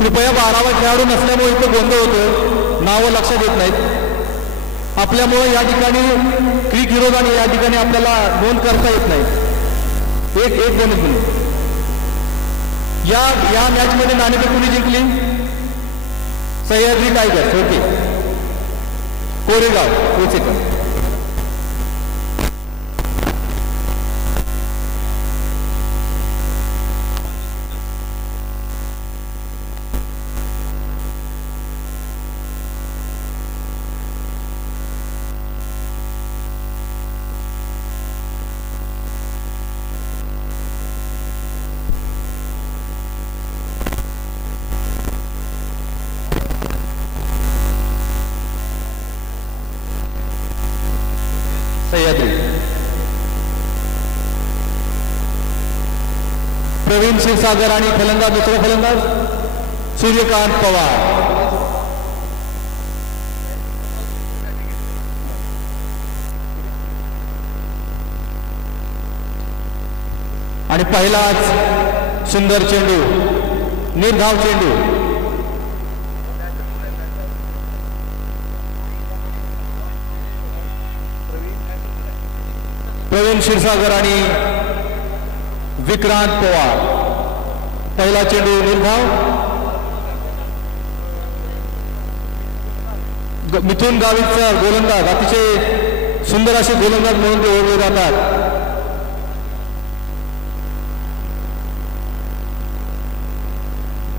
कृपया 12वा खेळाडू नसल्यामुळे इथं गोंधळ होतं, नावं लक्षात येत नाहीत आपल्यामुळे. या ठिकाणी क्रिक विरोधाने या ठिकाणी आपल्याला नोंद करता येत नाही. एक बोनस. या मॅच मध्ये नाणेफेक कुणी जिंकली? सह्याद्री टायगर्स. ओके, कोरेगाव. प्रवीण क्षीरसागर आणि फलंदाज दुसरा फलंदाज सूर्यकांत पवार. आणि पहिलाच सुंदर चेंडू, निर्धाव चेंडू. प्रवीण क्षीरसागर आणि विक्रांत पवार. पहिला चेंडू निर्धाव. मिथुन गावितचा गोलंदाज, अतिशय सुंदर असे गोलंदाज म्हणून ते ओळखले जातात.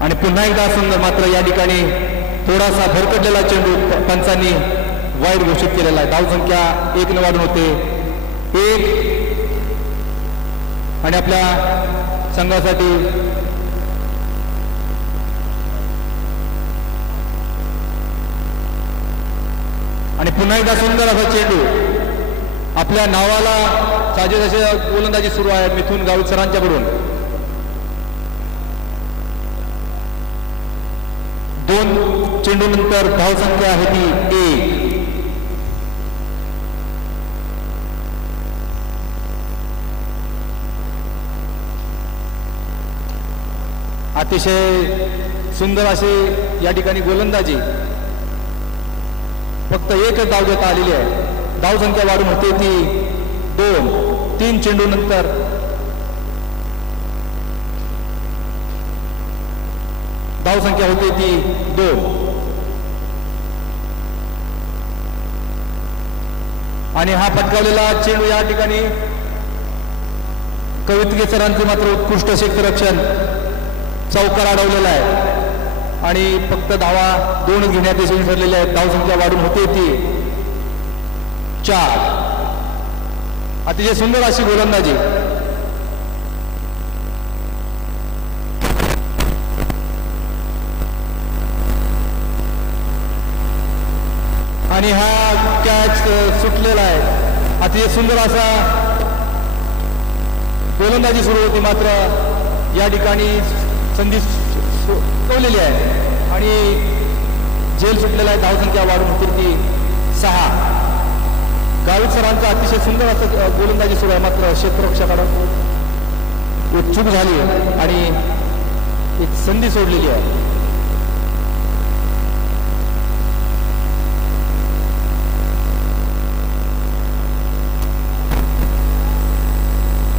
आणि पुन्हा एकदा सुंदर, मात्र या ठिकाणी थोडासा भरकटलेला चेंडू पंचांनी वाईट घोषित केलेला आहे. धावसंख्या 1 ने वाढून होते 1. आणि आपल्या संघासाठी आणि पुन्हा एकदा सुंदर असा चेंडू. आपल्या नावाला साजेस असे गोलंदाजी सुरू आहे मिथुन गावित सरांच्याकडून. 2 चेंडू नंतर धावसंख्या आहे ती 1. अतिशय सुंदर असे या ठिकाणी गोलंदाजी. फक्त 1 धाव घेता आलेली आहे. धावसंख्या वाढून होते ती 2. 3 चेंडू नंतर धावसंख्या होते ती 2. आणि हा पटकावलेला चेंडू या ठिकाणी कवितके सरांचे मात्र उत्कृष्ट क्षेत्ररक्षण, चौकार अडवलेला आहे. आणि फक्त धावा 2 घेण्यात यशस्वी ठरलेले आहेत. धावसंख्या वाढून होते ती 4. अतिशय सुंदर अशी गोलंदाजी. आणि हा कॅच सुटलेला आहे. अतिशय सुंदर असा गोलंदाजी सुरू होती, मात्र या ठिकाणी संधी सोडलेली आहे आणि झेल सुटलेला आहे. धावसंख्या वाढून होती ती 6. गावित सरांचा अतिशय सुंदर असं गोलंदाजी सुरू आहे, मात्र क्षेत्ररक्षकाला एक चूक झाली आणि एक संधी सोडलेली आहे.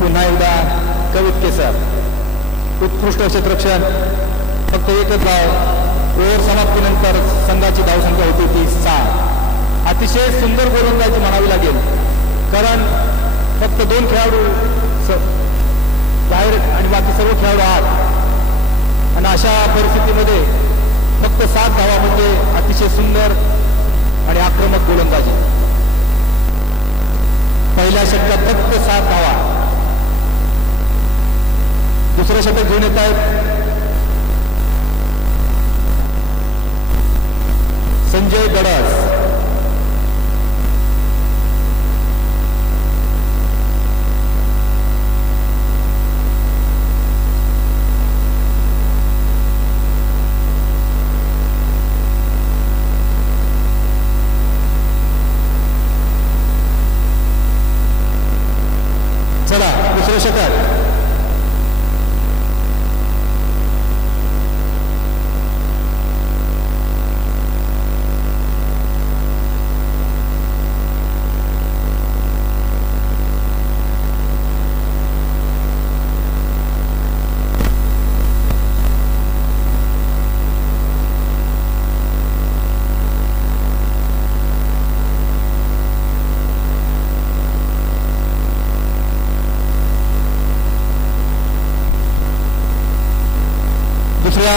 पुन्हा एकदा कवितके सर, उत्कृष्ट क्षेत्ररक्षण. फक्त 1च धाव. ओव्हर समाप्तीनंतर संघाची धावसंख्या होती ती 6. अतिशय सुंदर गोलंदाजी म्हणावी लागेल, कारण फक्त 2 खेळाडू बाहेर आणि बाकी सर्व खेळाडू आहात. आणि अशा परिस्थितीमध्ये फक्त 7 धावा म्हणजे अतिशय सुंदर आणि आक्रमक गोलंदाजी. पहिल्या षटकात फक्त 7 धावा. दुसरं षटक घेऊन येत आहेत संजय गडस. चला दुसरं षटक.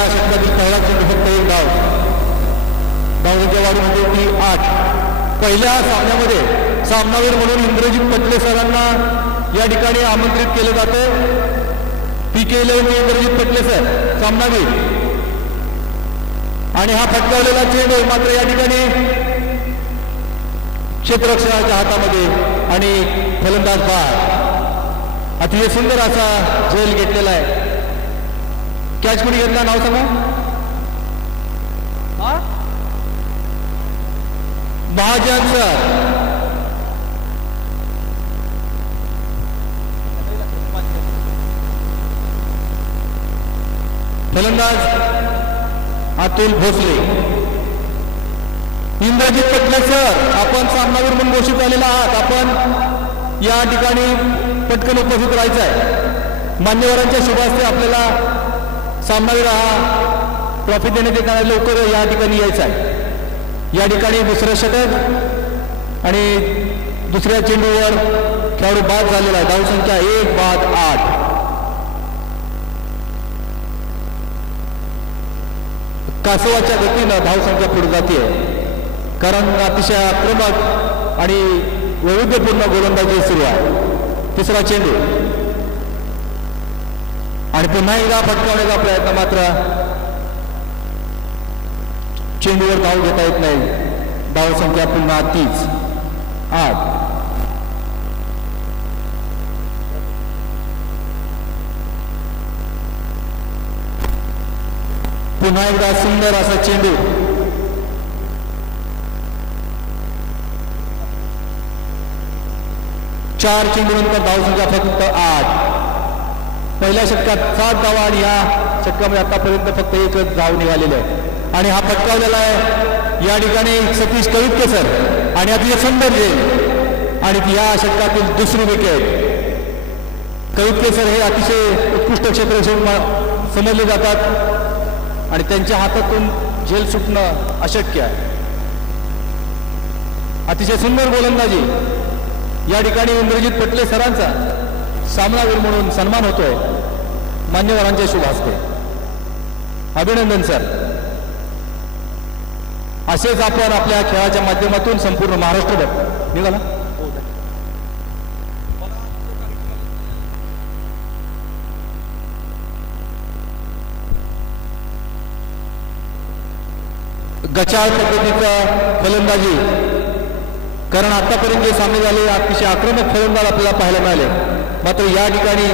षटकातील पहिला चेंडू फक्त एक धावसंख्या वाढून होते ती 8. पहिल्या सामन्यामध्ये सामनावीर म्हणून इंद्रजित पटले सरांना या ठिकाणी आमंत्रित केलं जातं. PK11 इंद्रजित पटले सर सामनावीर. आणि हा फटकावलेला चेंडू मात्र या ठिकाणी क्षेत्ररक्षणाच्या हातामध्ये आणि फलंदाज बाद. अतिशय सुंदर असा झेल घेतलेला आहे. कॅच कोणी घेतला नाव सांगा. महाजन सर. फलंदाज अतुल भोसले. इंद्रजित पटले सर आपण सामनावीर म्हणून घोषित झालेला आहात. आपण या ठिकाणी पटकन उपस्थित राहायचं आहे. मान्यवरांच्या शुभ हस्ते आपल्याला सामनावीर हा ट्रॉफी देण्यात येणार आहे. लवकर या ठिकाणी यायचं आहे. या ठिकाणी दुसरं षटक आणि दुसऱ्या चेंडूवर खेळाडू बाद झालेला आहे. धावसंख्या 1 बाद 8. कासवाच्या गतीनं धावसंख्या पुढे जाते कारण अतिशय आक्रमक आणि वैविध्यपूर्ण गोलंदाजी सुरू आहे. तिसरा चेंडू आणि पुन्हा एकदा फटकावण्याचा प्रयत्न मात्र चेंडूवर धाव घेता येत नाही. धावसंख्या पुन्हा 30 8. पुन्हा एकदा सुंदर असा चेंडू. चार चेंडूनंतर धावसंख्या फक्त 8. पहिल्या षटकात 7 धावा आणि या षटकामध्ये आतापर्यंत फक्त 1च धाव निघालेली आहे. आणि हा फटकावलेला आहे या ठिकाणी सतीश कवितके सर आणि अतिशय सुंदर झेल आणि या षटकातील दुसरी विकेट. कवितके सर हे अतिशय उत्कृष्ट क्षेत्ररक्षक समजले जातात आणि त्यांच्या हातातून झेल सुटणं अशक्य आहे. अतिशय सुंदर गोलंदाजी. या ठिकाणी इंद्रजित पटले सरांचा सामनावीर म्हणून सन्मान होतोय मान्यवरांच्या शुभ हस्ते. अभिनंदन सर. असेच आपण आपल्या खेळाच्या माध्यमातून संपूर्ण महाराष्ट्रभर निघाला. गचाळ पद्धतीचा फलंदाजी कारण आतापर्यंत जे सामने झाले अतिशय आक्रमक फलंदाज आपल्याला पाहायला मिळाले. मात्र या ठिकाणी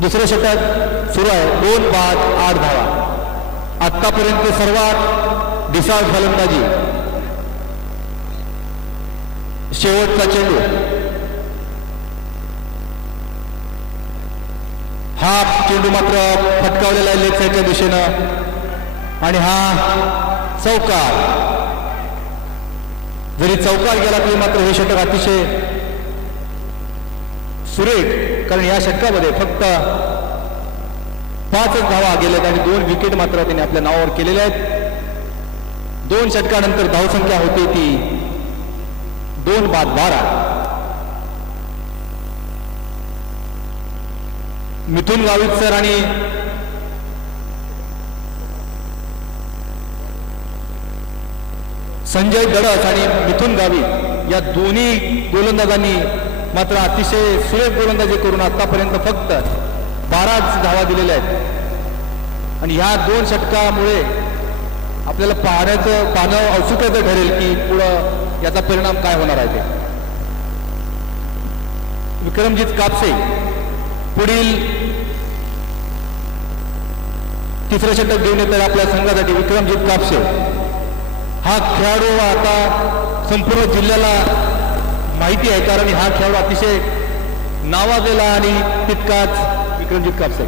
दुसऱ्या षटक सुरू आहे. 2 बाद 8 धावा. आतापर्यंत सर्वात ढिसाळ फलंदाजी. शेवटचा चेंडू. हा चेंडू मात्र फटकावलेला आहे लेग साईडच्या दिशेनं आणि हा चौकार. जरी चौकार गेला तरी मात्र हे षटक अतिशय सुरेख कारण या षटकामध्ये फक्त 5च धावा गेल्यात आणि 2 विकेट मात्र त्यांनी आपल्या नावावर केलेल्या आहेत. 2 षटकानंतर धावसंख्या होती ती 2 बाद 12. मिथुन गावित सर आणि संजय दडस आणि मिथुन गावित या दोन्ही गोलंदाजांनी मात्र अतिशय सुरेख गोलंदाजी करून आतापर्यंत फक्त 12 धावा दिलेल्या आहेत. आणि ह्या 2 षटकामुळे आपल्याला पाहणं औत्सुक्याचं ठरेल की पुढं याचा परिणाम काय होणार आहे ते. विक्रमजित कापसे पुढील तिसरं षटक घेऊन येतात आपल्या संघासाठी. विक्रमजित कापसे हा खेळाडू आता संपूर्ण जिल्ह्याला माहिती आहे कारण हा खेळाडू अतिशय नावाजलेला आणि तितकाच विक्रमजित कापसे.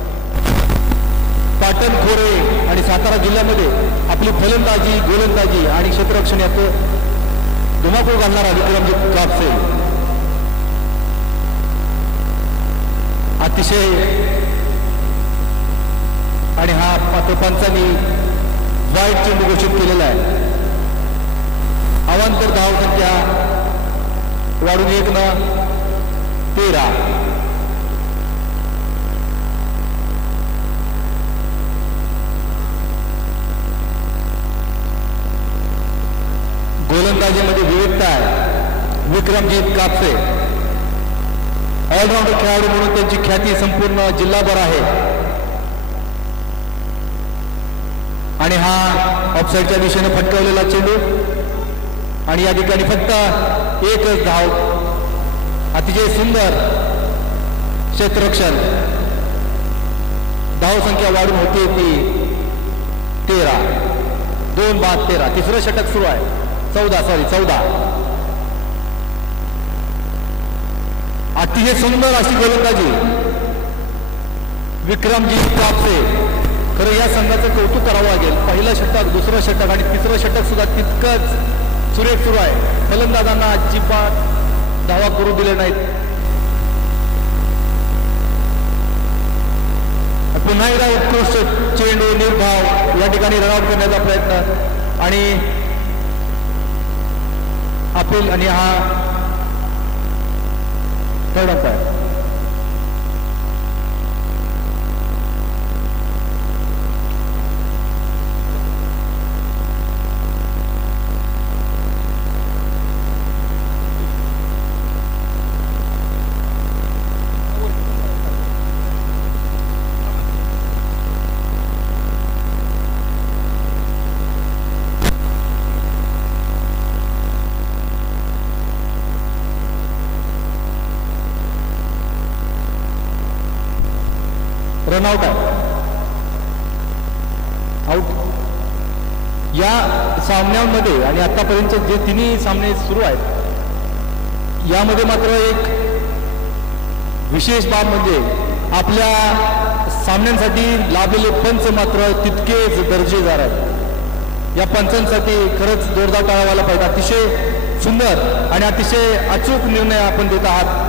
पाटण खोरे आणि सातारा जिल्ह्यामध्ये आपली फलंदाजी गोलंदाजी आणि क्षेत्ररक्षण याचं धुमाकूळ घालणारा विक्रमजित कापसे अतिशय. आणि हा मात्र पंचांनी वाईट चेंडू घोषित केलेला आहे. अवांतर धावसंख्या वाढून 1-13. गोलंदाजीमध्ये विविधता आहे विक्रमजीत कापसे. ऑलराऊंडर खेळाडू म्हणून त्यांची ख्याती संपूर्ण जिल्हाभर आहे. आणि हा ऑफसाईडच्या दिशेने फटकावलेला चेंडू आणि या ठिकाणी फक्त एकच धाव. अतिशय सुंदर क्षेत्ररक्षण. धाव संख्या वाढून होती ती 13. 2 बाद 13. तिसरं षटक सुरू आहे. 14. अतिशय सुंदर अशी गोलंदाजी विक्रमजीत कापसे. खरं या संघाचं कौतुक करावं लागेल. पहिलं षटक, दुसरं षटक आणि तिसरं षटक सुद्धा तितकंच सुरेख सुरू आहे. फलंदाजांना अजिबात धावा करू दिले नाहीत. पुन्हा एकदा उत्कृष्ट चेंडू निर्धाव या ठिकाणी रनआउट करण्याचा प्रयत्न आणि अपील आणि हा थर्ड अंपायर. रनआउट आहे. आउट. या सामन्यांमध्ये आणि आतापर्यंत जे तिन्ही सामने सुरू आहेत यामध्ये मात्र एक विशेष बाब म्हणजे आपल्या सामन्यांसाठी लाभलेले पंच मात्र तितकेच दर्जेदार आहेत. या पंचांसाठी खरंच जोरदार टाळा व्हायला पाहिजे. अतिशय सुंदर आणि अतिशय अचूक निर्णय आपण देत आहात.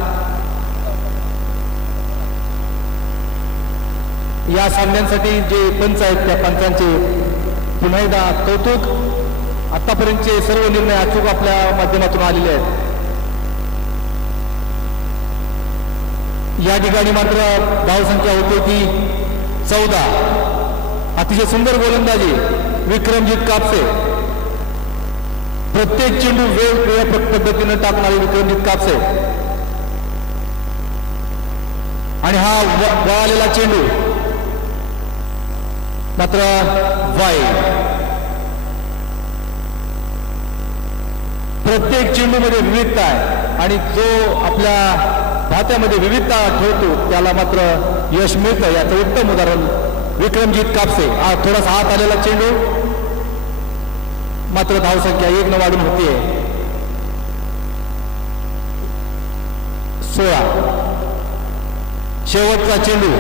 या सामन्यांसाठी जे पंच आहेत त्या पंचांचे पुन्हा एकदा कौतुक. आतापर्यंतचे सर्व निर्णय अचूक आपल्या माध्यमातून आलेले आहेत. या ठिकाणी मात्र धावसंख्या होते ती 14. अतिशय सुंदर गोलंदाजी विक्रमजीत कापसे. प्रत्येक चेंडू वेगवेगळ्या पद्धतीने टाकणारे विक्रमजीत कापसे. आणि हा वळालेला चेंडू मात्र वाईड. प्रत्येक चेंडूमध्ये विविधता आहे आणि जो आपल्या भात्यामध्ये विविधता ठेवतो त्याला मात्र यश मिळतं. याचं उत्तम उदाहरण विक्रमजीत कापसे. हा थोडासा हात आलेला चेंडू मात्र धावसंख्या 1 न वाढून होतीये 16. शेवटचा चेंडू.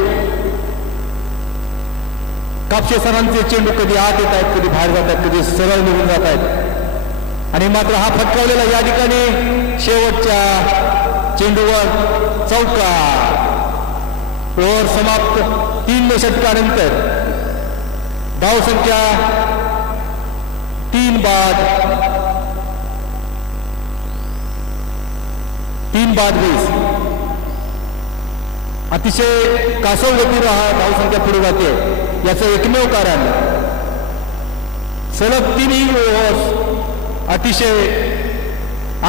कापसे सरांचे चेंडू कधी आत येत आहेत, कधी बाहेर जात आहेत, कधी सरळ निघून जात आहेत. आणि मात्र हा फटकावलेला या ठिकाणी शेवटच्या चेंडूवर चौकार. ओव्हर समाप्त. 3 षटकानंतर धावसंख्या 3 बाद 20. अतिशय कासव गतीने हा धावसंख्या पुढे जाते. याचं एकमेव कारण सलग 3 ओव्हर्स अतिशय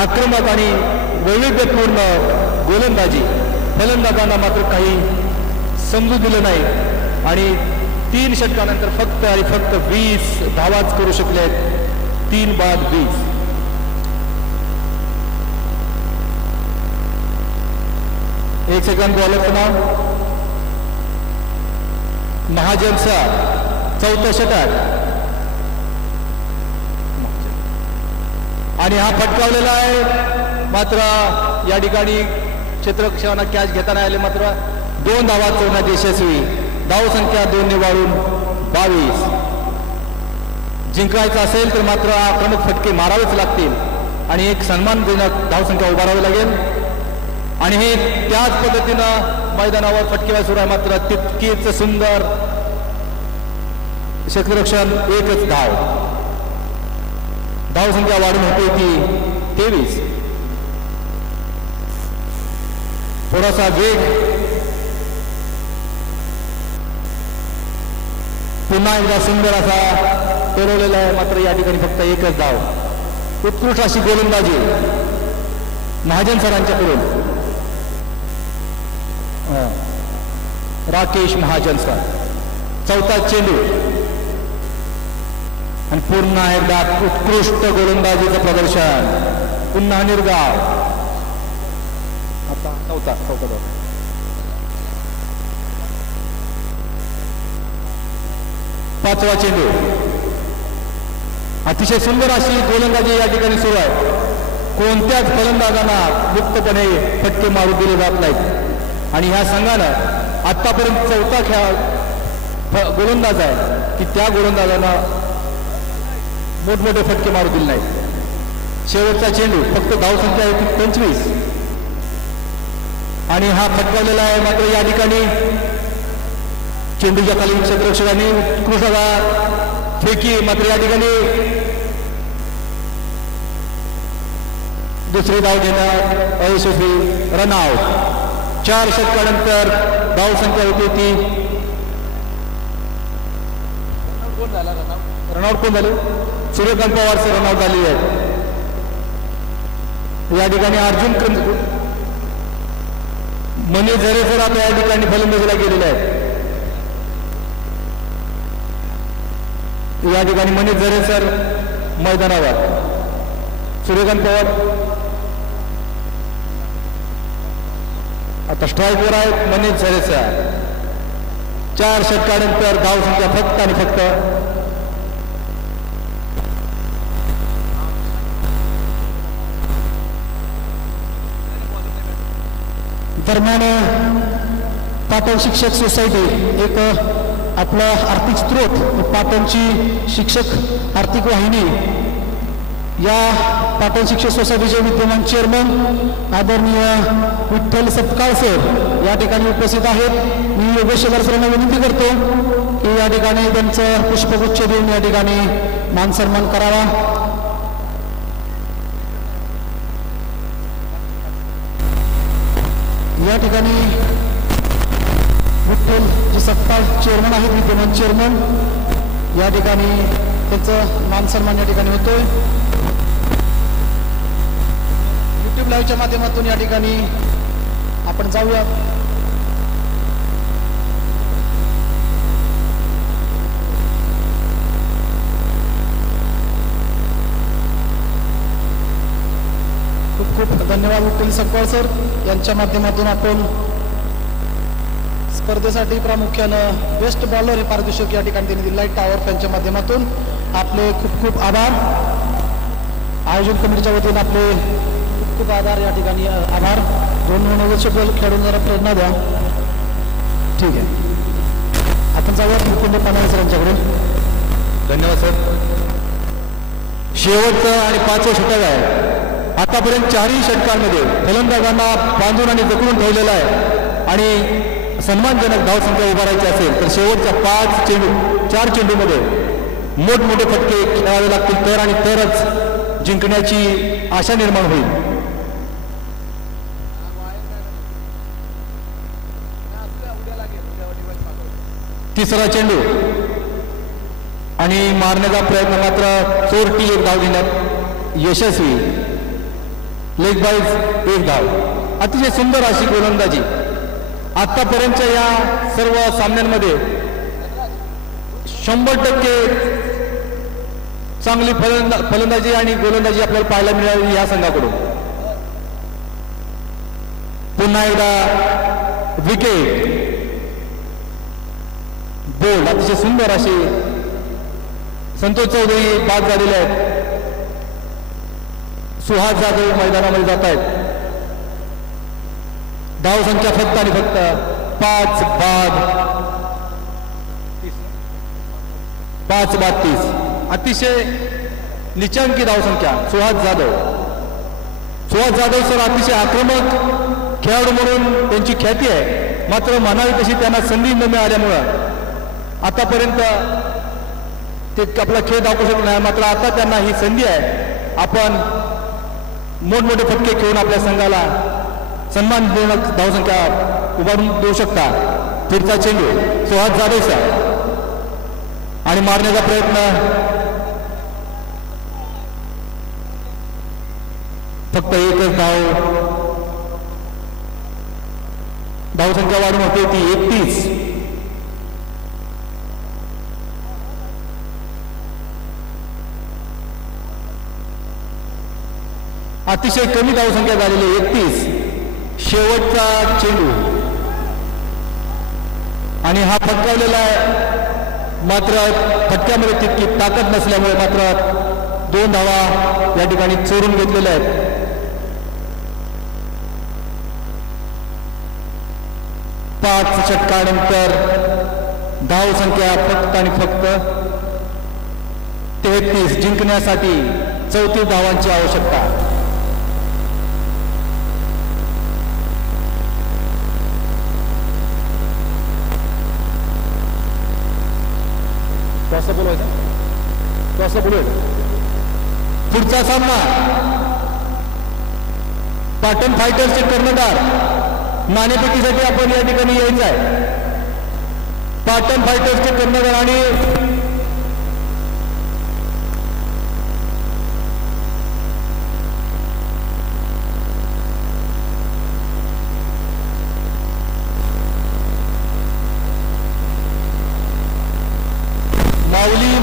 आक्रमक आणि वैविध्यपूर्ण गोलंदाजी. फलंदाजांना मात्र काही समजू दिलं नाही आणि 3 षटकानंतर फक्त आणि फक्त 20 धावाच करू शकले. 3 बाद 20. एक सेकंड. बॉलरचं नाव महाजनचा 4थं षटक आणि हा फटकावलेला आहे. मात्र या ठिकाणी क्षेत्ररक्षकांना कॅच घेताना आले. मात्र 2 धावा चोरण्यात यशस्वी. धावसंख्या 2 ने वाढून 22. जिंकायचं असेल तर मात्र आक्रमक फटके मारावेच लागतील आणि एक सन्मानजनक धावसंख्या उभारावी लागेल. आणि हे त्याच पद्धतीनं मैदानावर फटकेबाजी सुरू आहे. मात्र तितकीच सुंदर क्षेत्ररक्षण. 1च धाव. धावसंख्या वाढून होते ती 23. थोडासा वेग. पुन्हा एकदा सुंदर असा पेरवलेला आहे. मात्र या ठिकाणी फक्त 1च धाव. उत्कृष्ट अशी गोलंदाजी महाजन सरांच्याकडून, राकेश महाजन सर. चौथा चेंडू आणि पुन्हा एकदा उत्कृष्ट गोलंदाजीचं प्रदर्शन. पुन्हा निर्गाव. आता चौथा. पाचवा चेंडू. अतिशय सुंदर अशी गोलंदाजी या ठिकाणी सुरू आहे. कोणत्याच फलंदाजांना मुक्तपणे फटके मारू दिले जात नाहीत आणि ह्या संघानं आतापर्यंत चौथा गोलंदाज आहे की त्या गोलंदाजांना मोठमोठे फटके मारू दिले नाहीत. शेवटचा चेंडू. फक्त धावसंख्या आहे 25 आणि हा फटकावलेला आहे. मात्र या ठिकाणी चेंडूच्या खाली क्षेत्ररक्षकांनी उत्कृष्ट फेकी. मात्र या ठिकाणी दुसरी धाव घेण्यात अयशस्वी. रनआउट. 4 षटकानंतर धावसंख्या होती ती. रनआउट कोण झाले? सूर्यकांत पवार सर रनआउट झाली आहे. या ठिकाणी अर्जुन मनीष झरे सर आता या ठिकाणी फलंदाजीला गेलेले आहेत. या ठिकाणी मनीष झरे सर मैदानावर. सूर्यकांत पवार आता स्ट्राईकवर आहेत. मनीष झरे सर. 4 षटकानंतर धावसंख्या फक्त आणि फक्त दरम्यान पाटण शिक्षक सोसायटी एक आपला आर्थिक स्रोत, पाटणची शिक्षक आर्थिक वाहिनी, या पाटण शिक्षक सोसायटीचे विद्यमान चेअरमन आदरणीय विठ्ठल सपकाळ सर या ठिकाणी उपस्थित आहेत. मी योगेश शेलार सरांना विनंती करतो की या ठिकाणी त्यांचं पुष्पगुच्छ देऊन या ठिकाणी मानसन्मान करावा. या ठिकाणी विठ्ठल जे सपकाळ चेअरमन आहेत, विद्यमान चेअरमन, या ठिकाणी त्यांचं मानसन्मान या ठिकाणी होतोय. युट्यूब लाईव्हच्या माध्यमातून या ठिकाणी आपण जाऊया. खूप खूप धन्यवाद विठ्ठल सपकाळ सर यांच्या माध्यमातून आपण स्पर्धेसाठी प्रामुख्यानं बेस्ट बॉलर हे पारितोषिक या ठिकाणी त्यांनी दिलं आहे. टावर फॅनच्या माध्यमातून आपले खूप खूप आभार. आयोजन कमिटीच्या वतीने आपले खूप खूप आभार या ठिकाणी आभार. 2 नवदर्शक खेळून जरा प्रेरणा द्या. ठीक आहे, आपण जाऊया मुकुंद पानाळे सरांच्याकडे. धन्यवाद सर. शेवटचं आणि 5वं षटक आहे. आतापर्यंत 4ही षटकांमध्ये फलंदाजांना बांधून आणि जखडून ठेवलेला आहे आणि सन्मानजनक धावसंख्या उभारायची असेल तर शेवटच्या 4 चेंडूमध्ये मोठमोठे फटके खेळावे लागतील तर आणि तरच जिंकण्याची आशा निर्माण होईल. तिसरा चेंडू आणि मारण्याचा प्रयत्न मात्र चोरटी एक धाव घेण्यात यशस्वी. लेग बाईज 1 धाव. अतिशय सुंदर अशी गोलंदाजी आतापर्यंतच्या या सर्व सामन्यांमध्ये 100% चांगली फलंदाजी आणि गोलंदाजी आपल्याला पाहायला मिळाली या संघाकडून. पुन्हा एकदा विकेट. बोल अतिशय सुंदर अशी संतोष चौधरी बाद झालेले आहेत. सुहास जाधव मैदानामध्ये जात आहेत. धाव संख्या फक्त आणि फक्त 5 बाद 30. अतिशय निचांकी धाव संख्या. सुहास जाधव सर अतिशय आक्रमक खेळाडू म्हणून त्यांची ख्याती आहे. मात्र म्हणावी तशी त्यांना संधी न मिळाल्यामुळं आतापर्यंत ते आपला खेळ दाखवू शकत नाही. मात्र आता त्यांना ही संधी आहे. आपण मोठमोठे फटके खेळून आपल्या संघाला सन्मानजनक धावसंख्या उभारून देऊ शकता. फिरता चेंडू सुहास जाधव सर आणि मारण्याचा प्रयत्न फक्त एकच धावसंख्या वाढून होते ती 31. अतिशय कमी धावसंख्या झालेली 31. शेवटचा चेंडू आणि हा फटकावलेला मात्र फटक्यामध्ये तितकी ताकद नसल्यामुळे मात्र 2 धावा या ठिकाणी चोरून घेतलेल्या आहेत. पाच षटकानंतर धावसंख्या फक्त आणि फक्त 33. जिंकण्यासाठी 34 धावांची आवश्यकता. पुढचा सामना पाटण फायटर्सचे कर्णधार नाणेफेकीसाठी आपण या ठिकाणी यायचं आहे. पाटण फायटर्सचे कर्णधार आणि माऊली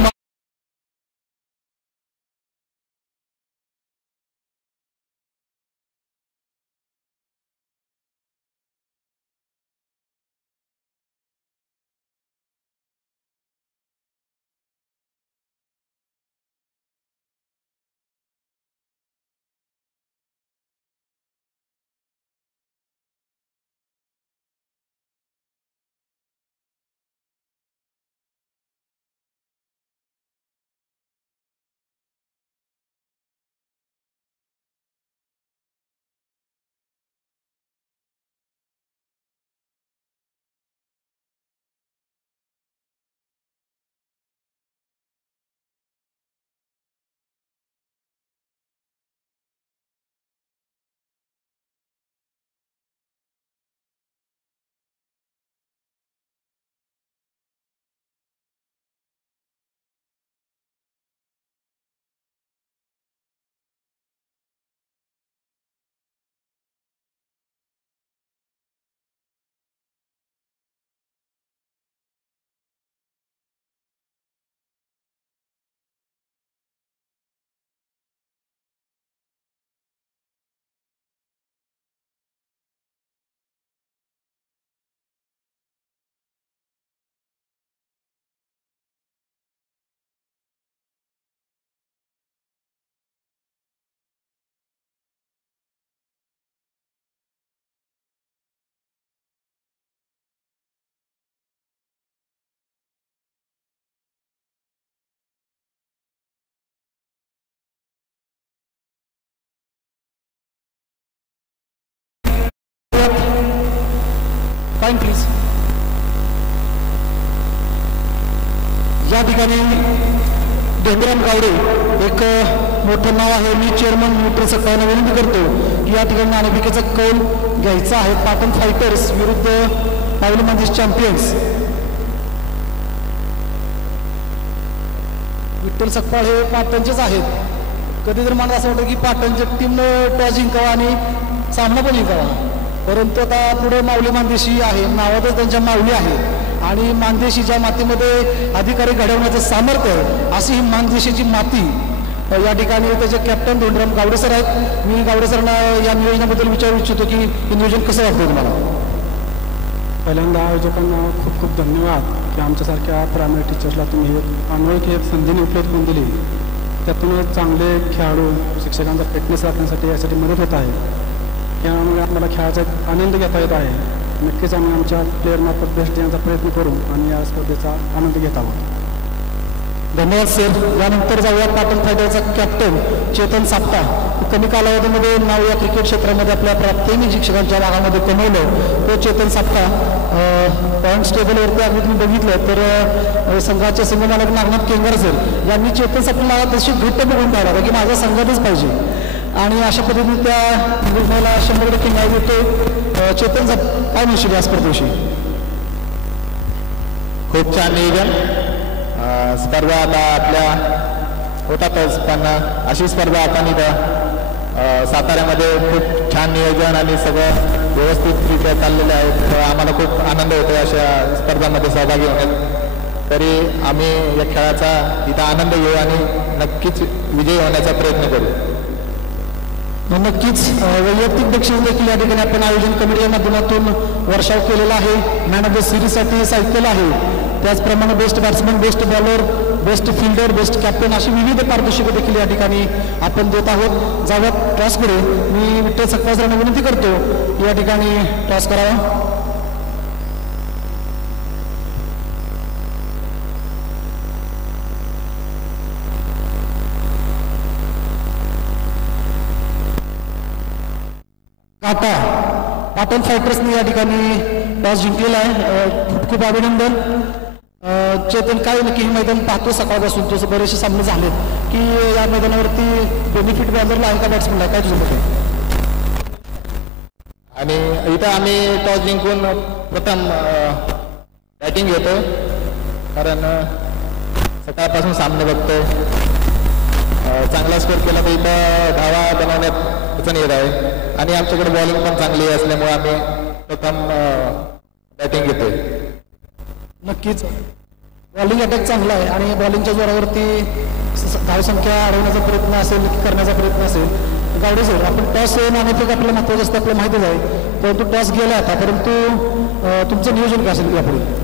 फाईन प्लीज. या ठिकाणी धोंडराम गावडे एक मोठं नाव आहे. मी चेअरमन मोटर सकाळने विनंती करतो की या ठिकाणी नाणेफेकीचा कौल घ्यायचा आहे. पाटण फायटर्स विरुद्ध माऊली मंदिर चॅम्पियन्स. विठ्ठल सकपाळ हे पाटणचेच आहेत. कधी तर मला असं वाटतं की पाटणच्या टीमनं टॉस जिंकावा आणि सामना पण जिंकावा, परंतु आता पुढे माऊली मानदेशी आहे. नावातच त्यांच्या माऊली आहे आणि मानदेशीच्या मातीमध्ये अधिकारी घडवण्याचं सामर्थ्य आहे. अशी ही मानदेशीची माती या ठिकाणी त्याचे कॅप्टन धोंडराम गावडे सर आहेत. मी गावडे सरांना या नियोजनाबद्दल विचारू इच्छितो की हे नियोजन कसं वाटतं तुम्हाला? पहिल्यांदा आयोजकांना खूप खूप धन्यवाद की आमच्यासारख्या प्रायमरी टीचर्सला तुम्ही अनोळखी एक संधी उपलब्ध करून दिली. त्यातूनच चांगले खेळाडू शिक्षकांचा फिटनेस राखण्यासाठी यासाठी मदत होत आहे. त्यामुळे आम्हाला खेळाचा आनंद घेता येत आहे. नक्कीच आम्ही आमच्या प्लेअरमार्फत बेस्ट देण्याचा प्रयत्न करू आणि या स्पर्धेचा आनंद घेत आहोत. धन्यवाद सर. यानंतर जाऊया पाटण फायटरचा कॅप्टन चेतन साप्ता. कमी कालावधीमध्ये नाव या क्रिकेट क्षेत्रामध्ये आपल्या प्राप्तीने शिक्षकांच्या भागामध्ये कमवलं. तो चेतन साप्ता पॉईंट्स टेबलवरती अगदी तुम्ही बघितलं तर संघाचे संघमालक नागनाथ केंगर सर यांनी चेतन साप्ताला तशी घट्ट बघून काढला की माझा संघातच पाहिजे आणि अशा पद्धतीने त्या निर्णयाला 100% न्याय देतो. चेतन साप काय म्हणशील या स्पर्धेविषयी? खूप छान नियोजन. स्पर्धा आता आपल्या होतातच, पण अशी स्पर्धा आता इथं साताऱ्यामध्ये खूप छान नियोजन आणि सगळं व्यवस्थितरित्या चाललेलं आहे. तर आम्हाला खूप आनंद होतो अशा स्पर्धांमध्ये सहभागी होण्यात. तरी आम्ही या खेळाचा इथं आनंद घेऊ आणि नक्कीच विजयी होण्याचा प्रयत्न करू. नक्कीच वैयक्तिक बक्षीस देखील या ठिकाणी आपण आयोजन कमिटीच्या माध्यमातून वर्षाव केलेला आहे. मॅन ऑफ द सिरीजसाठी सायकल आहे, त्याचप्रमाणे best batsman, best bowler, best fielder, best captain अशी विविध पारितोषिकं देखील या ठिकाणी आपण देत आहोत. जाऊयात टॉसकडे. मी विठ्ठल सकपासरांना विनंती करतो या ठिकाणी टॉस करावा. काटा पाटण फायटर्सने या ठिकाणी टॉस जिंकलेला आहे. खूप खूप अभिनंदन. चेतन, काय नक्की हे मैदान पाहतो सकाळपासून, तसं बरेचसे सामने झालेत की या मैदानावरती बेनिफिट बॅलरला आहे का बॅट्समनला, काय तुझं मत आहे? आणि इथं आम्ही टॉस जिंकून प्रथम बॅटिंग घेतो, कारण सकाळपासून सामने बघतो. चांगला स्कोर केला तर इथं धावा बनवण्यात अडचण येत आहे आणि आमच्याकडे बॉलिंग पण चांगली असल्यामुळे आम्ही प्रथम बॅटिंग घेतोय. नक्कीच बॉलिंग अटॅक चांगला आहे आणि बॉलिंगच्या जोरावरती धावसंख्या अडवण्याचा प्रयत्न असेल, करण्याचा प्रयत्न असेल. गावडे सर, आपण टॉस नाणेफेक आपल्याला महत्त्वाचं असतं, आपल्याला माहितीच आहे, परंतु टॉस गेला आता, परंतु तुमचं नियोजन काय असेल यापुढे?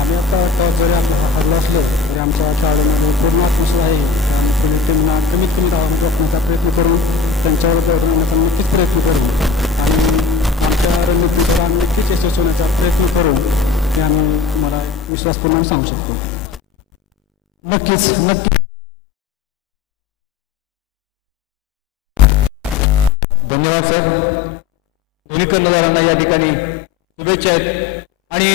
आम्ही आता टॉस जरी हरलो असलो तरी आमच्या खेळाडूंमध्ये पूर्ण आत्मविश्वास आहे. आणि पुढील टीमला कमीत कमी धावांमध्ये रोखण्याचा प्रयत्न करून त्यांच्यावर दौडून येण्याचा नक्कीच प्रयत्न करू आणि आमच्या रणनीतीवर आम्ही नक्कीच यशस्वी होण्याचा प्रयत्न करू हे आम्ही तुम्हाला विश्वासपूर्ण सांगू शकतो. नक्कीच नक्की. धन्यवाद सर. दोन्ही कर्णधारांना या ठिकाणी शुभेच्छा आहेत. आणि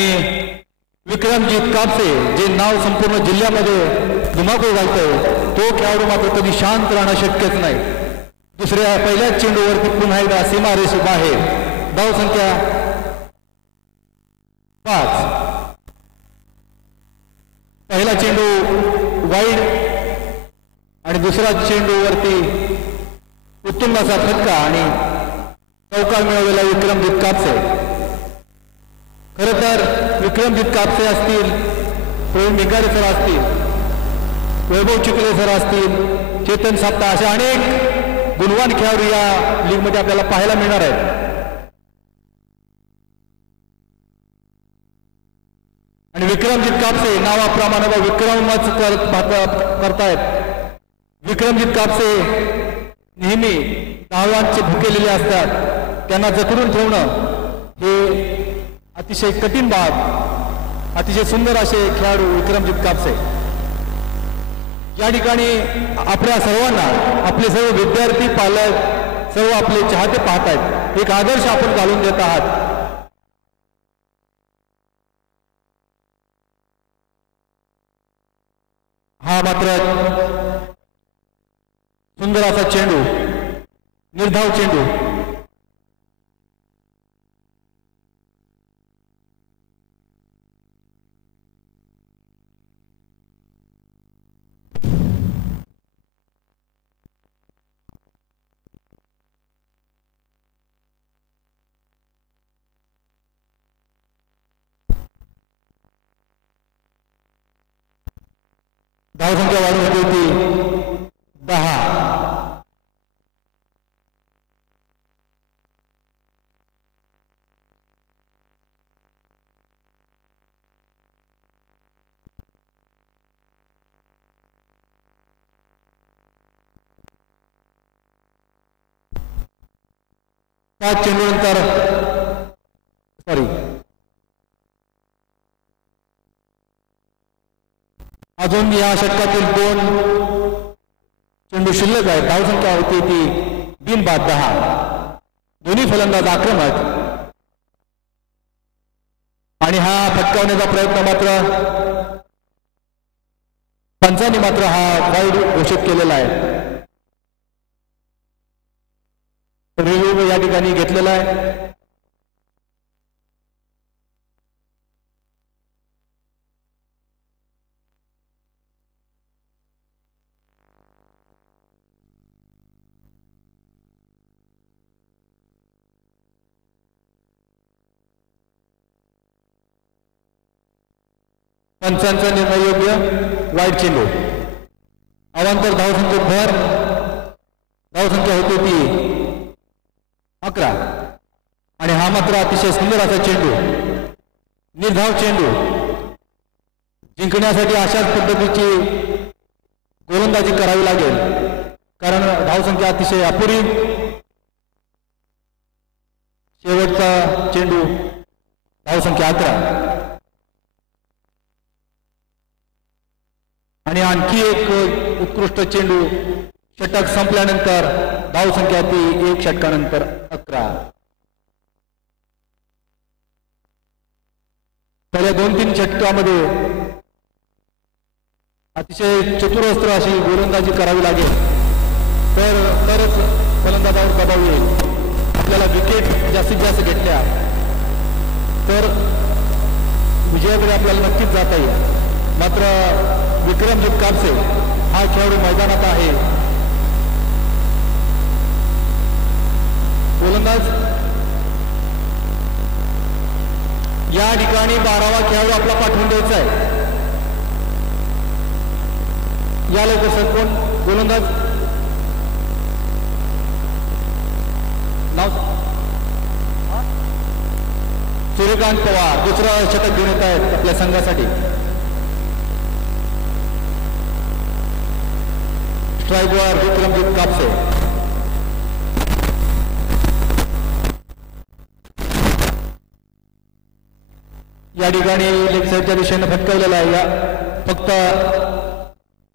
विक्रमजीत कापसे, जे नाव संपूर्ण जिल्ह्यामध्ये धुमाकूळ घालतोय, तो खेळाडू मात्र कधी शांत राहणं शक्यच नाही. दुसऱ्या पहिल्याच चेंडूवरती पुन्हा एकदा सीमा रेषे बाहेर. धाव संख्या 5. पहिला चेंडू वाईड आणि दुसरा चेंडूवरती उत्तुंग असा फटका आणि चौकार मिळवलेला विक्रमजीत कापसे. खरं तर विक्रमजीत कापसे असतील, प्रवीण भिंगारे सर असतील, वैभव चिखले सर असतील, चेतन साप्ता, असे अनेक गुणवान खेळाडू या लीगमध्ये आपल्याला पाहायला मिळणार आहेत. आणि विक्रमजीत कापसे नावाप्रमाणे विक्रमच करतायत. विक्रमजीत कापसे नेहमी धावांचे भुकेलेले असतात. त्यांना जखडून ठेवणं हे अतिशय कठीण बाब. अतिशय सुंदर असे खेळाडू विक्रमजीत कापसे. या ठिकाणी आपल्या सर्वांना, आपले सर्व विद्यार्थी, पालक, सर्व आपले चाहते पाहत आहेत. एक आदर्श आपण घालून देत आहात. हा मात्र सुंदर असा चेंडू, निर्धाव चेंडू. धावसंख्या वाढून होती 10. पाच चेंडूनंतर सॉरी अजून या षटकातील 2 चेंडू शिल्लक आहेत. धावसंख्या होती ती 3-10. दोन्ही फलंदाज आक्रमक आणि हा फटकावण्याचा प्रयत्न मात्र पंचांनी मात्र हा वाईड घोषित केलेला आहे. रिव्ह्यू या ठिकाणी घेतलेला आहे. पंचांचा निर्णय योग्य, वाईट चेंडू. अवांतर धावसंख्येत भर. धावसंख्या होती ती 11 आणि हा मात्र अतिशय सुंदर असा चेंडू, निर्धाव चेंडू. जिंकण्यासाठी अशाच पद्धतीची गोलंदाजी करावी लागेल, कारण धावसंख्या अतिशय अपुरी. शेवटचा चेंडू, धावसंख्या 11 आणि आणखी एक उत्कृष्ट चेंडू. षटक संपल्यानंतर धावसंख्या ती 1 षटकानंतर 11. पहिल्या 2-3 षटकामध्ये अतिशय चतुरस्त्र अशी गोलंदाजी करावी लागेल, तरच फलंदाजावर दबाव येईल. आपल्याला विकेट जास्तीत जास्त घेतल्या तर विजयाकडे आपल्याला नक्कीच जाता येईल. मात्र विक्रमजीत कापसे हा खेळाडू मैदानात आहे. गोलंदाज या ठिकाणी 12वा खेळाडू आपला पाठवून द्यायचा आहे. या लवकर सर, कोण गोलंदाज? नाव सूर्यकांत पवार दुसरा षटक घेऊन येत आहेत आपल्या संघासाठी. स्ट्राईकवर विक्रमजीत कापसे. या ठिकाणी लेग साईडच्या दिशेने फटकवलेला आहे. या फक्त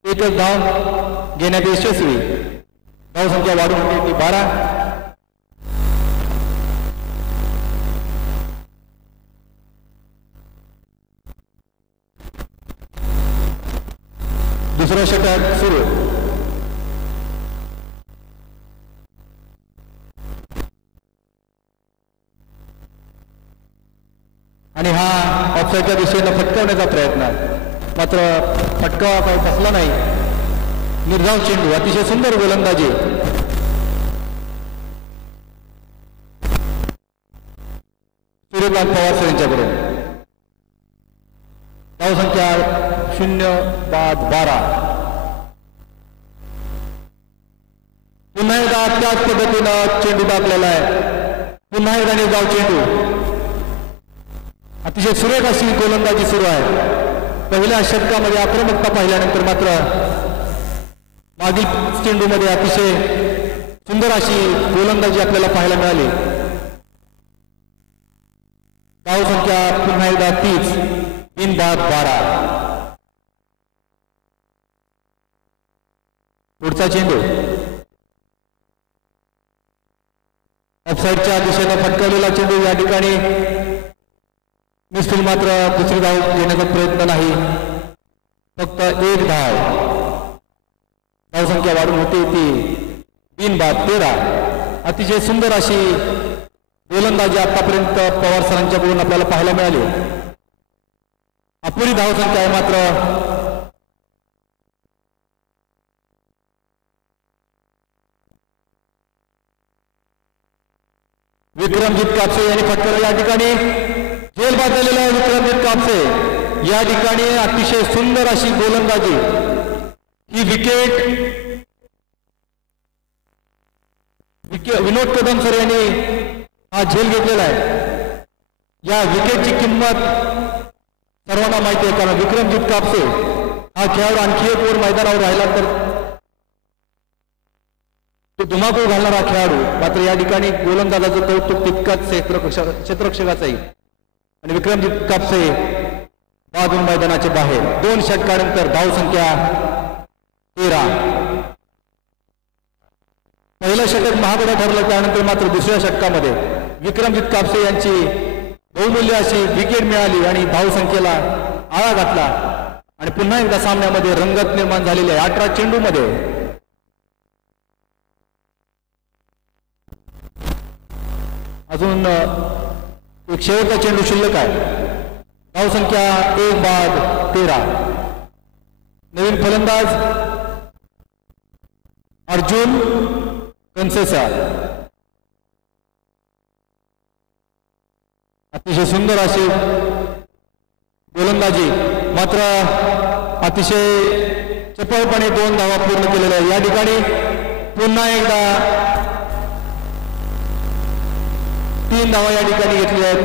एकच धाव घेण्यात यशस्वी. धावसंख्या वाढून होती 12. दुसरं षटक सुरू. आणि हा ऑफसाईडच्या दिशेनं फटकवण्याचा प्रयत्न, मात्र फटकावा काही फसला नाही. निर्धाव चेंडू, अतिशय सुंदर गोलंदाजी. सूर्यकांत पवार सर यांच्याकडून. धावसंख्या 0-12. पुन्हा एकदा त्याच पद्धतीनं चेंडू टाकलेला आहे. पुन्हा एकदा निर्धाव चेंडू. अतिशय सुरेख अशी गोलंदाजी सुरू आहे. पहिल्या षटकामध्ये आक्रमकता पाहिल्यानंतर मात्र मागील चेंडूमध्ये अतिशय सुंदर अशी गोलंदाजी आपल्याला पाहायला मिळाली. धावसंख्या पुन्हा एकदा 30. 3-12. पुढचा चेंडू ऑफसाईडच्या दिशेनं फटकवलेला चेंडू. या ठिकाणी मिसफील्ड, मात्र दुसरी धाव घेण्याचा प्रयत्न नाही. फक्त 1 धाव. धावसंख्या वाढून होते ती 3-13. अतिशय सुंदर अशी गोलंदाजी आतापर्यंत पवार सरांच्याकडून आपल्याला पाहायला मिळाली. अपुरी धावसंख्या आहे मात्र विक्रमजीत कापसे यांनी फटकवलं. या ठिकाणी झेल बांधलेला आहे विक्रमजीत कापसे. या ठिकाणी अतिशय सुंदर अशी गोलंदाजी. ही विकेट विनोद कदम सर यांनी हा झेल घेतलेला आहे. या विकेटची किंमत सर्वांना माहिती आहे, कारण विक्रमजीत कापसे हा खेळाडू आणखी एक ओव्हर मैदानावर राहिला तर तो धुमाकूळ घालणारा खेळाडू. मात्र या ठिकाणी गोलंदाजाचं कौतुक तितकाच क्षेत्ररक्षकाचाही. आणि विक्रमजीत कापसे बाजून मैदानाच्या बाहेर. 2 षटकानंतर धावसंख्या 13. पहिलं षटक महागडं ठरलं, त्यानंतर मात्र दुसऱ्या षटकामध्ये विक्रमजीत कापसे यांची बहुमूल्य अशी विकेट मिळाली आणि धावसंख्येला आळा घातला. आणि पुन्हा एकदा सामन्यामध्ये रंगत निर्माण झालेली आहे. 18 चेंडूमध्ये अजून एक शेवटचा चेंडू शिल्लक आहे. धावसंख्या 1-13. नवीन फलंदाज अर्जुन कन्सेसा. अतिशय सुंदर अशी गोलंदाजी मात्र अतिशय चपळपणे 2 धावा पूर्ण केलेल्या आहे. या ठिकाणी पुन्हा एकदा 3 धावा या ठिकाणी घेतल्या आहेत.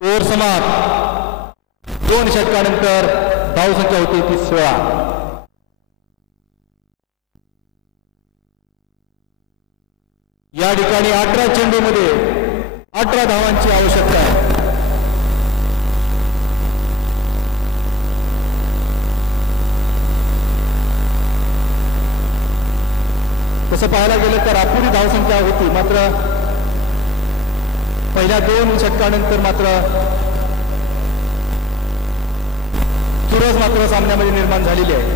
ओव्हर समाप्त. 2 षटकानंतर धावसंख्या होती ती 16. या ठिकाणी 18 चेंडूमध्ये 18 धावांची आवश्यकता आहे. तसं पाहायला गेलं तर अपुरी धावसंख्या होती, मात्र पहिल्या 2 षटकानंतर मात्र चुरस मात्र सामन्यामध्ये निर्माण झालेली आहे.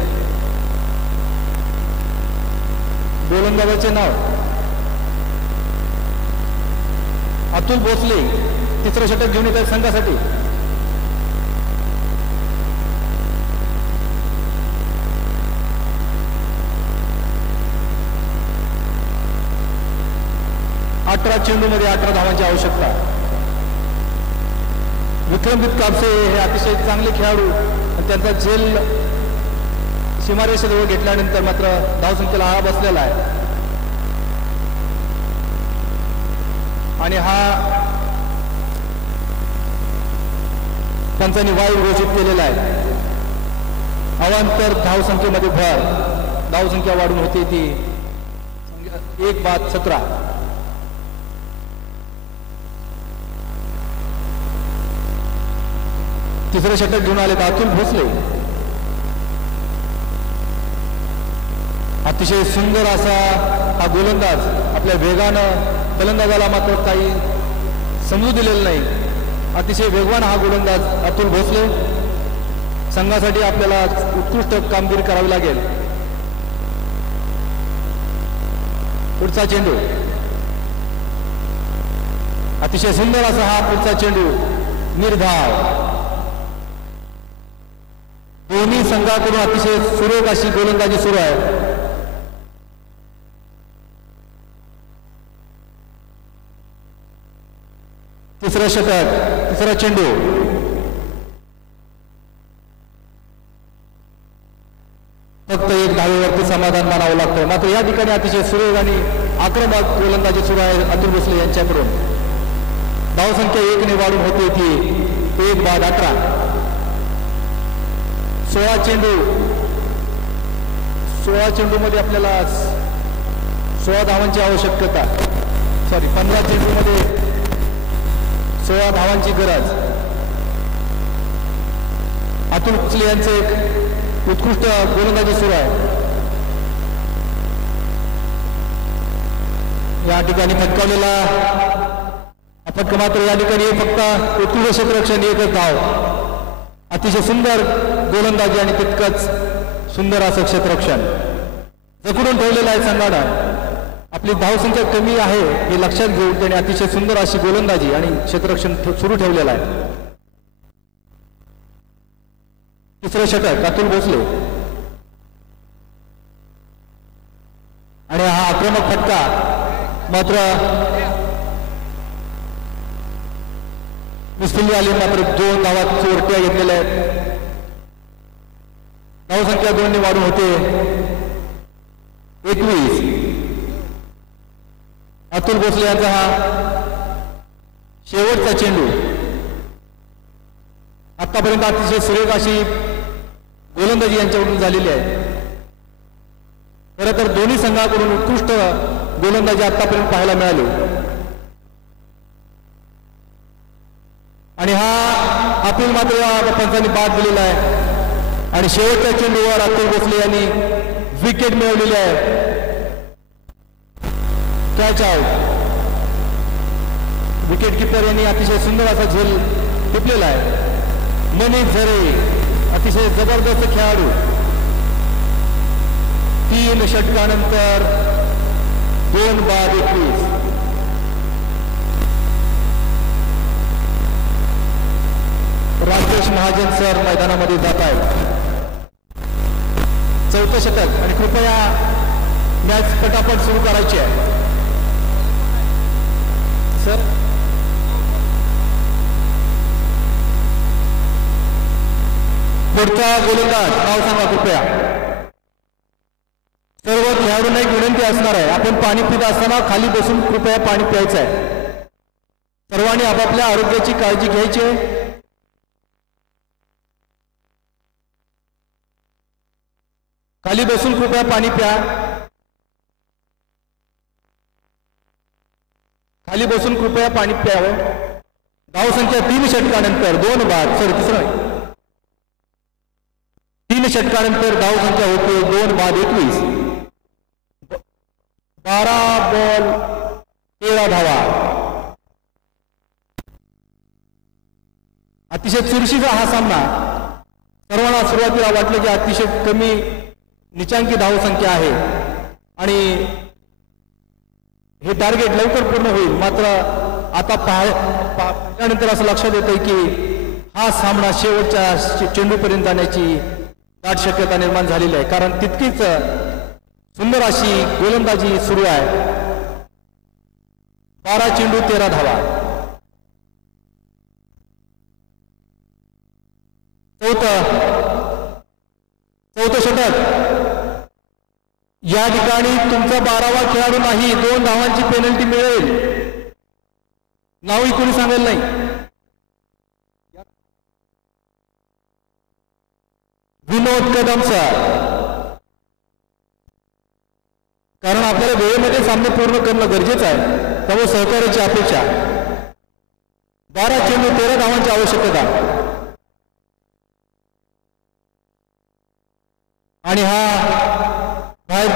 गोलंदाजाचे नाव अतुल भोसले. तिसरं षटक घेऊन येत आहेत संघासाठी. चेंडूमध्ये 18 धावांची आवश्यकता. विक्रमजित कापसे हे अतिशय चांगले खेळाडू, त्यांचा झेल सीमारेषेजवळ घेतल्यानंतर मात्र धावसंख्येला आळा बसलेला आहे. आणि हा पंचांनी वाईट घोषित केलेला आहे. अवांतर धावसंख्येमध्ये भर. धावसंख्या वाढून होती ती 1-17. तिसरं षटक घेऊन आले अतुल भोसले. अतिशय सुंदर असा हा गोलंदाज. आपल्या वेगानं फलंदाजाला मात्र काही समजू दिलेलं नाही. अतिशय वेगवान हा गोलंदाज अतुल भोसले. संघासाठी आपल्याला उत्कृष्ट कामगिरी करावी लागेल. पुढचा चेंडू. अतिशय सुंदर असा हा पुढचा चेंडू. निर्धाव. दोन्ही संघाकडून अतिशय सुरेख अशी गोलंदाजी सुरू आहे. तिसरं षटक. तिसरा चेंडू. फक्त 1 धावेवरती समाधान मानावं लागतं. मात्र या ठिकाणी अतिशय सुरेख आणि आक्रमक गोलंदाजी सुरू आहे अतुल भोसले यांच्याकडून. धावसंख्या 1 ने वाढून होती ती 1-18. 16 चेंडू. 16 चेंडूमध्ये आपल्याला 16 धावांची आवश्यकता. 15 चेंडूमध्ये 16 धावांची गरज. अतुल भोसले यांचे एक उत्कृष्ट गोलंदाजी सुरू आहे. या ठिकाणी पटकावलेला अपत्य मात्र या ठिकाणी फक्त उत्कृष्ट क्षेत्ररक्षण 1च धाव. अतिशय सुंदर गोलंदाजी आणि तितकंच सुंदर असं क्षेत्ररक्षण जखडून ठेवलेलं आहे संघानं. आपली धावसंख्या कमी आहे हे लक्षात घेऊन त्याने अतिशय सुंदर अशी गोलंदाजी आणि क्षेत्ररक्षण सुरू ठेवलेलं आहे. तिसरं षटक अतुल भोसले. आणि हा आक्रमक फटका मात्र मिसफिल्ली आली. मात्र 2 धावा चोरट्या घेतलेल्या आहेत. धावसंख्या 2 ने वाढून होते 21. अतुल भोसले यांचा हा शेवटचा चेंडू. आतापर्यंत अतिशय सुरेख अशी गोलंदाजी यांच्याकडून झालेली आहे. खरं तर दोन्ही संघाकडून उत्कृष्ट गोलंदाजी आतापर्यंत पाहायला मिळाली. आणि हा अपील मात्र या पंचांनी बाद दिलेला आहे. आणि शेवटच्या चेंडूवर अतुल भोसले यांनी विकेट मिळवलेली आहे. Catch out. विकेट किपर यांनी अतिशय सुंदर असा झेल टिपलेला आहे. मनीष झरे अतिशय जबरदस्त खेळाडू. 3 षटकानंतर 2-21. राजेश महाजन सर मैदानामध्ये जात आहेत. 4थं षटक. आणि कृपया मॅच पटापट सुरू करायची आहे सर. पुढचा गोलंदाज नाव सांगा कृपया. सर्व खेळाडूंना एक विनंती असणार आहे, आपण पाणी पित असताना खाली बसून कृपया पाणी प्यायचं आहे. सर्वांनी आपापल्या आरोग्याची काळजी घ्यायची आहे. खाली बसून कृपया पाणी प्या. खाली बसून कृपया पाणी प्यावं. धावसंख्या 3 षटकानंतर 2 बाद 3 षटकानंतर धावसंख्या होते 2 बाद 21. 12 बॉल 13 धावा. अतिशय चुरशीचा हा सामना. सर्वांना सुरुवातीला वाटलं की अतिशय कमी निचांकी धावसंख्या आहे आणि हे टार्गेट लवकर पूर्ण होईल. मात्र आता पाहिल्यानंतर असं लक्षात येतंय की हा सामना शेवटच्या चेंडूपर्यंत जाण्याची दाट शक्यता निर्माण झालेली आहे, कारण तितकीच सुंदर अशी गोलंदाजी सुरू आहे. 12 चेंडू 13 धावा. चौथं षटक. या ठिकाणी तुमचा 12वा खेळाडू नाही, 2 धावांची पेनल्टी मिळेल. नावही कोणी सांगेल नाही. विनोद कदम सर, कारण आपल्याला वेळेमध्ये सामने पूर्ण करणं गरजेचं आहे, त्यामुळे सहकार्याची अपेक्षा. 12 चेंडू 13 धावांची आवश्यकता आणि हा बाहेर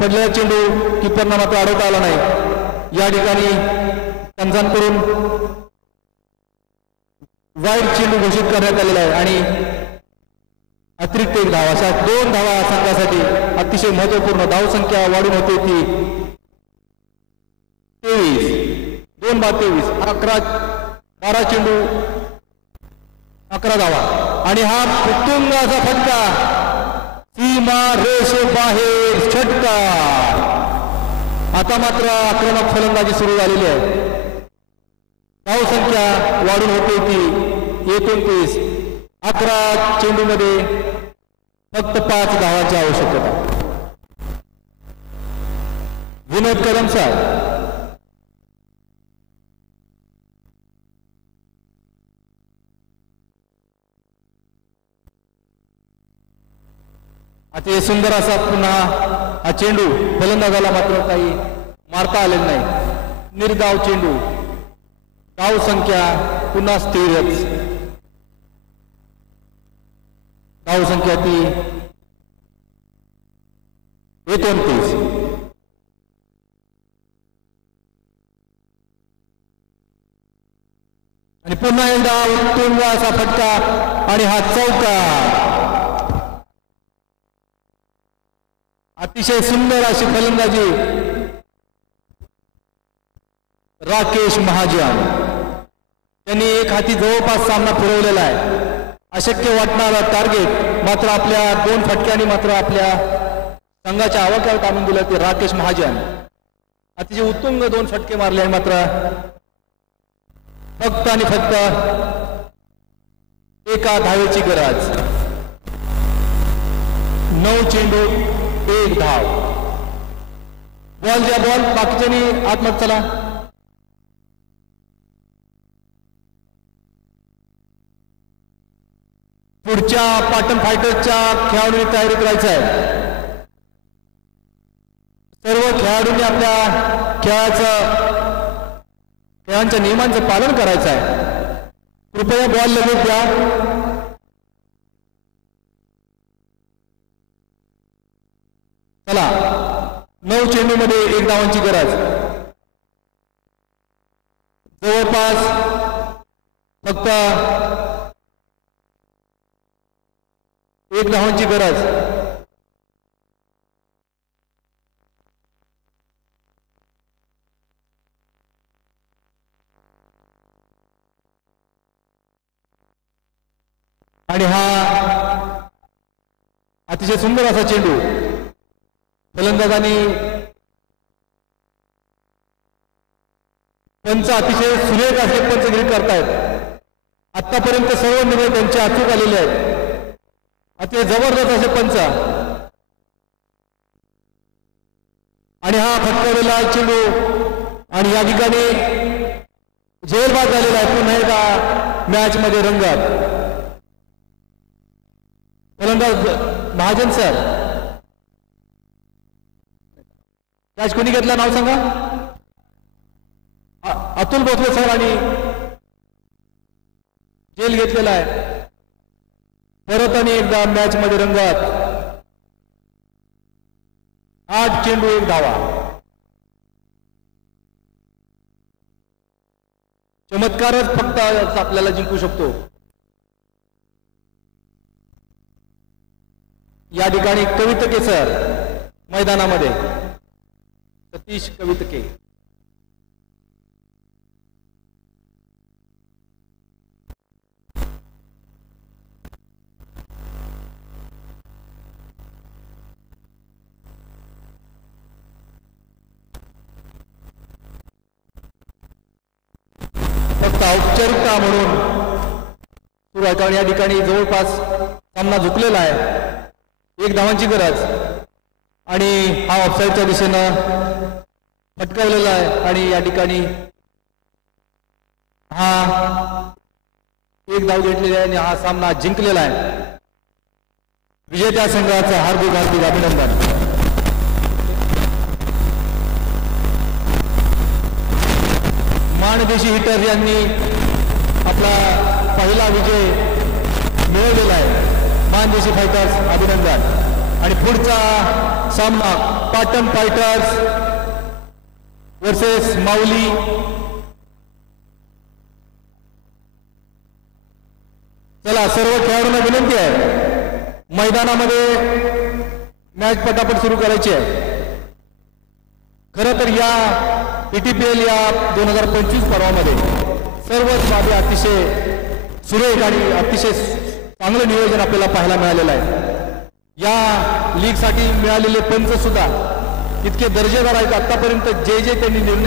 पडलेला चेंडू किपरना मात्र अडवता आला नाही. या ठिकाणी पंचांकडून वाईड चेंडू घोषित करण्यात आलेला आहे आणि अतिरिक्त 1 धावा. अशा 2 धावा संघासाठी अतिशय महत्वपूर्ण. धावसंख्या वाढून होते ती 23. 2 बाद 23. 12 चेंडू 11 धावा आणि हा उत्तुंगाचा फटका सीमा रेषे बाहेर. षटकार. आता मात्र आक्रमक फलंदाजी सुरू झालेली आहे. धावसंख्या वाढून होते ती 29. 11 चेंडूमध्ये फक्त 5 धावांची आवश्यकता. विनोद कदम सर, अति सुंदर असा पुन्हा हा चेंडू. फलंदाजाला मात्र काही मारता आले नाही. निर्धाव चेंडू. धाव संख्या पुन्हा स्थिरच. धाव संख्या ती 29. आणि पुन्हा एकदा उत्तुंग असा फटका आणि हा चौकार. अतिशय सुंदर अशी फलंदाजी राकेश महाजन. त्यांनी एक हाती जवळपास सामना फिरवलेला आहे. अशक्य वाटणारा टार्गेट मात्र आपल्या 2 फटक्यांनी मात्र आपल्या संघाच्या आवाक्यावर आणून दिलं ते राकेश महाजन. अतिशय उत्तुंग 2 फटके मारले आहे. मात्र फक्त आणि फक्त 1 धावेची गरज. 9 चेंडू 1 धाव. बॉल द्या बॉल. बाकीच्यांनी आतमध्ये चला. पुढच्या पाटण फायटर्सच्या खेळाडूंनी तयारी करायचं आहे. सर्व खेळाडूंनी आपल्या खेळांच्या नियमांचं पालन करायचं आहे. कृपया बॉल लगेच द्या. चला. 9 चेंडूमध्ये 1 धावांची गरज. जवळपास फक्त 1 धावांची गरज. आणि हा अतिशय सुंदर असा चेंडू फलंदाजांनी पंच अतिशय सुरेख असे पंचगिरी करतायत. आतापर्यंत सर्व निर्णय त्यांचे अचूक आलेले आहेत. अतिशय जबरदस्त असे पंच आणि हा फटकवलेला चेंडू आणि या ठिकाणी झेलबाद झालेला आहे पुन्हा एकदा मॅच मध्ये रंगत. फलंदाज महाजन सर, कॅच कोणी घेतला नाव सांगा? अतुल भोसले सर आणि जेल घेतलेला आहे. परत आणि एकदा मॅच मध्ये रंगत. 8 चेंडू 1 धावा. चमत्कारच फक्त आपल्याला जिंकू शकतो. या ठिकाणी कवितके सर मैदानामध्ये, सतीश कवितके. फक्त औपचारिकता म्हणून सुरू आहे, कारण या ठिकाणी जवळपास सामना झुकलेला आहे. 1 धावांची गरज आणि हा ऑफसाईडच्या दिशेनं फटकावलेला आहे आणि या ठिकाणी हा 1 धाव घेतलेली आहे आणि हा सामना जिंकलेला आहे. विजेत्या संघाचं हार्दिक हार्दिक अभिनंदन. माणदेशी हिटर यांनी आपला पहिला विजय मिळवलेला आहे. माणदेशी फायटर्स अभिनंदन. आणि पुढचा सामना पाटण फायटर्स वर्सेस माऊली. चला, सर्व खेळाडूंना विनंती आहे, मैदानामध्ये मॅच पटापट सुरू करायची आहे. खरं तर या PTPL या 2025 पर्वामध्ये सर्वच बाबी अतिशय सुरेख आणि अतिशय चांगलं नियोजन आपल्याला पाहायला मिळालेलं आहे. या लीगसाठी मिळालेले पंच सुद्धा इतके दर्जेदार आहेत. आतापर्यंत जे त्यांनी निर्णय